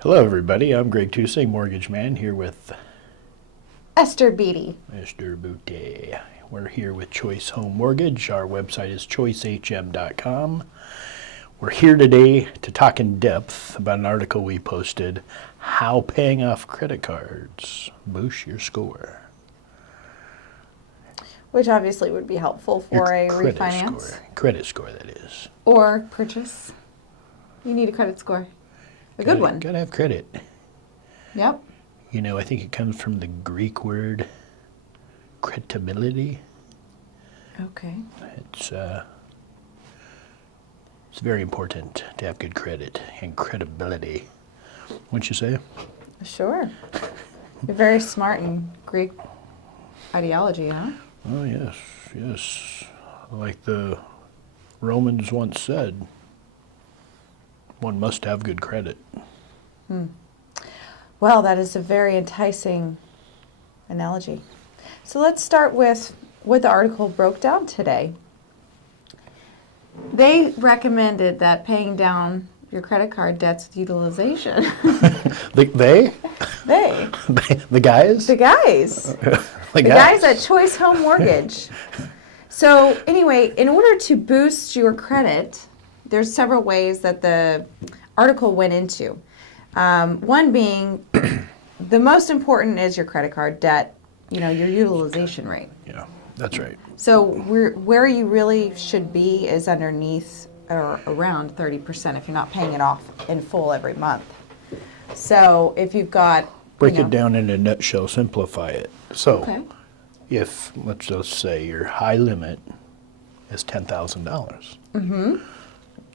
Hello, everybody. I'm Greg Tusing, Mortgage Man, here with Esther Beatty. Mr. Boutte. We're here with Choice Home Mortgage. Our website is choicehm.com. We're here today to talk in depth about an article we posted, How Paying Off Credit Cards Boosts Your Score. Which obviously would be helpful for a Credit refinance score. Credit score, that is. or purchase. You need a credit score. A good one. Gotta have credit. Yep. You know, I think it comes from the Greek word credibility. Okay. It's very important to have good credit and credibility. Wouldn't you say? Sure. You're very smart in Greek ideology, huh? Oh, yes, yes. Like the Romans once said, one must have good credit. Well, that is a very enticing analogy. So let's start with what the article broke down today. They recommended that paying down your credit card debts with utilization. They? They. The guys? The guys. The guys at Choice Home Mortgage. So anyway, in order to boost your credit, there's several ways that the article went into. One being, the most important is your credit card debt, your utilization rate. Yeah, that's right. So where you really should be is underneath or around 30% if you're not paying it off in full every month. So if you've got... Break it down in a nutshell, simplify it. So Okay. if, let's just say your high limit is $10,000,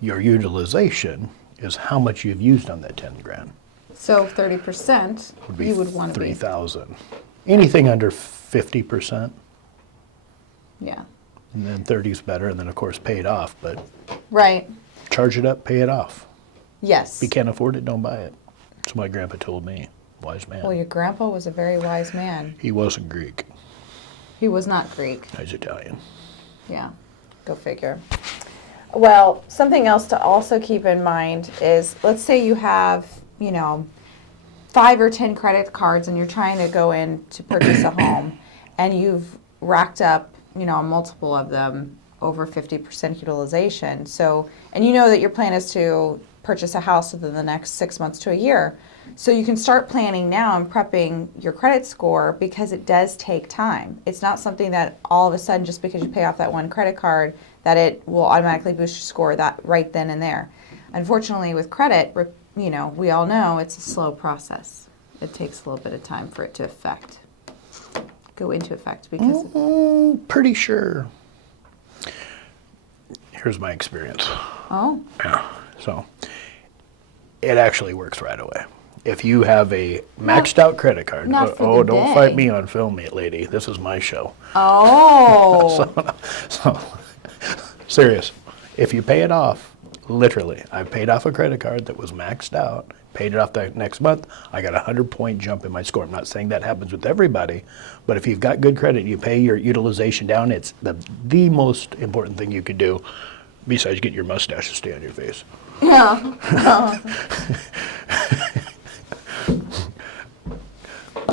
your utilization is how much you've used on that 10 grand. So 30% Would be you would want to be... 3,000. Anything under 50%, Yeah. and then 30 is better, and then of course pay it off, but Right. charge it up, pay it off. Yes. If you can't afford it, don't buy it. That's what my grandpa told me. Wise man. Well, your grandpa was a very wise man. He wasn't Greek. He was not Greek. He's Italian. Yeah, go figure. Well, something else to also keep in mind is, let's say you have, 5 or 10 credit cards and you're trying to go in to purchase a home and you've racked up, a multiple of them over 50% utilization. So, and you know that your plan is to purchase a house within the next 6 months to a year. So you can start planning now and prepping your credit score because it does take time. It's not something that all of a sudden, just because you pay off that one credit card, that it will automatically boost your score that right then and there. Unfortunately, with credit, we all know it's a slow process. It takes a little bit of time for it to go into effect because... Pretty sure. Here's my experience. Oh, Yeah. So it actually works right away. If you have a maxed out credit card, not for the don't day. fight me on Film It, lady. This is my show. oh, So, serious. If you pay it off, literally, I paid off a credit card that was maxed out, paid it off the next month, I got a 100-point jump in my score. I'm not saying that happens with everybody, but if you've got good credit and you pay your utilization down, it's the most important thing you could do, besides get your mustache to stay on your face. yeah.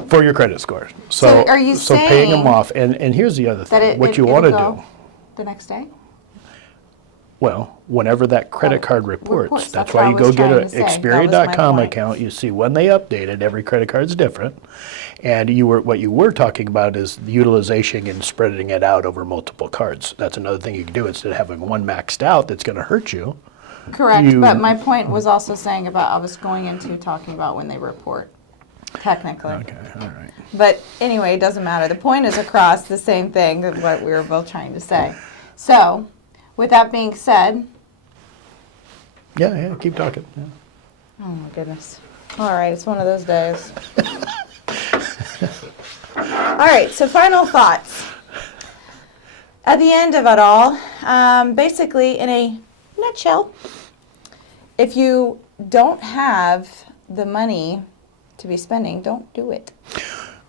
For your credit score. So are you so paying them saying off, and here's the other thing, what you it'll want to go do. the next day? Well, whenever that credit card reports, reports, that's that's why what you I go was get trying an to say. That was Experian.com my account. You see when they updated, every credit card's different. And what you were talking about is the utilization and spreading it out over multiple cards. That's another thing you can do instead of having one maxed out that's going to hurt you. Correct, but my point was also saying about, I was going into talking about when they report, technically. Okay, all right. But anyway, it doesn't matter. The point is across the same thing of what we were both trying to say. So, with that being said, Yeah, keep talking. Yeah. oh my goodness. All right, it's one of those days. All right, so final thoughts. At the end of it all, basically, in a nutshell, if you don't have the money to be spending, don't do it.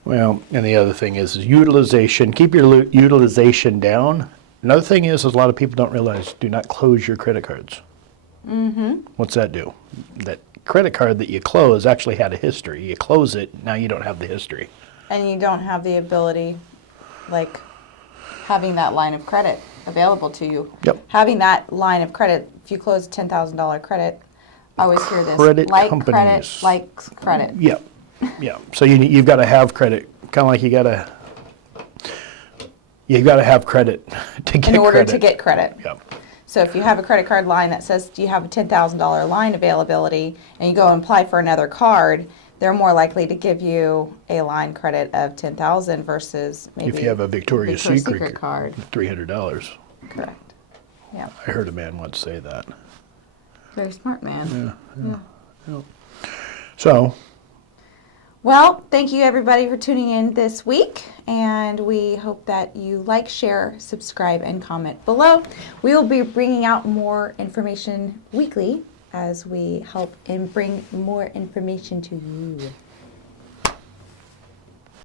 Well, and the other thing is utilization. Keep your utilization down. Another thing is a lot of people don't realize, do not close your credit cards. Mm-hmm. What's that do? That credit card that you close actually had a history. You close it, now you don't have the history. And you don't have the ability, like having that line of credit available to you. Yep. Having that line of credit, if you close $10,000 credit, I always hear this. Credit like companies. credit, likes credit. Yep, yeah. So you've got to have credit, kind of like you got to have credit to get In order credit. to get credit. Yep. So if you have a credit card line that says you have a $10,000 line availability and you go and apply for another card, they're more likely to give you a line credit of $10,000 versus maybe If you have a Victoria's Secret card. $300. Correct. Yeah. I heard a man once say that. Very smart man. So, Well, thank you everybody for tuning in this week, and we hope that you like, share, subscribe, and comment below. We will be bringing out more information weekly as we help and bring more information to you.